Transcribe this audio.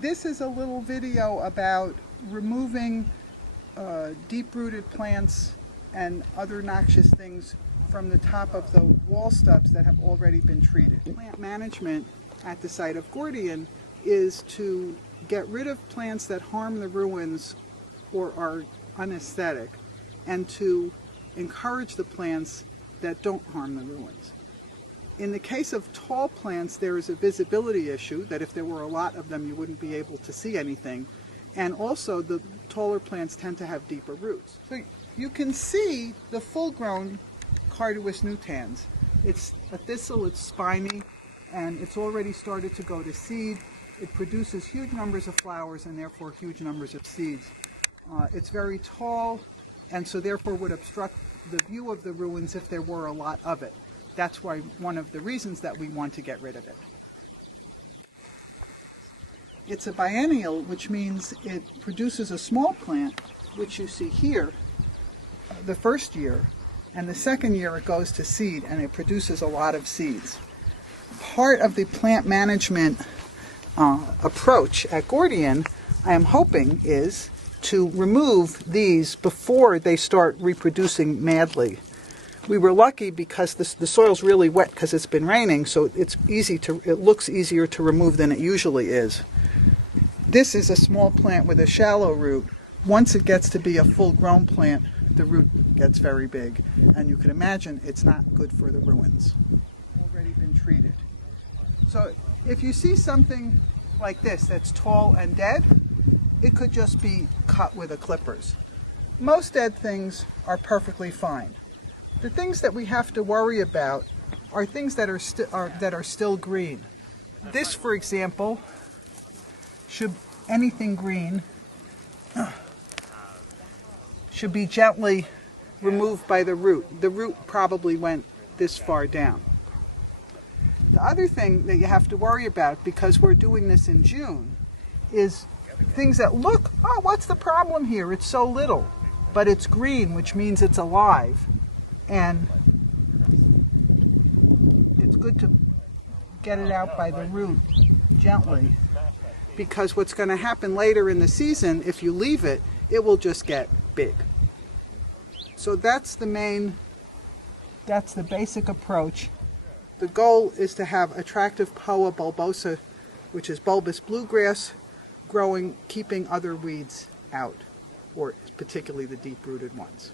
This is a little video about removing deep-rooted plants and other noxious things from the top of the wall stubs that have already been treated. Plant management at the site of Gordian is to get rid of plants that harm the ruins or are unaesthetic, and to encourage the plants that don't harm the ruins. In the case of tall plants, there is a visibility issue, that if there were a lot of them, you wouldn't be able to see anything. And also, the taller plants tend to have deeper roots. So you can see the full-grown Carduus nutans. It's a thistle, it's spiny, and it's already started to go to seed. It produces huge numbers of flowers and therefore huge numbers of seeds. It's very tall, and so therefore would obstruct the view of the ruins if there were a lot of it. That's why one of the reasons that we want to get rid of it. It's a biennial, which means it produces a small plant, which you see here, the first year, and the second year it goes to seed and it produces a lot of seeds. Part of the plant management approach at Gordian, I am hoping, is to remove these before they start reproducing madly. We were lucky because the soil's really wet because it's been raining, so it looks easier to remove than it usually is. This is a small plant with a shallow root. Once it gets to be a full-grown plant, the root gets very big, and you can imagine it's not good for the ruins. Already been treated. So if you see something like this that's tall and dead, it could just be cut with the clippers. Most dead things are perfectly fine. The things that we have to worry about are things that are still green. This, for example, anything green should be gently removed by the root. The root probably went this far down. The other thing that you have to worry about, because we're doing this in June, is things that look, oh, what's the problem here? It's so little, but it's green, which means it's alive. And it's good to get it out by the root gently, because what's going to happen later in the season, if you leave it, it will just get big. So that's the basic approach. The goal is to have attractive Poa bulbosa, which is bulbous bluegrass, growing, keeping other weeds out, or particularly the deep-rooted ones.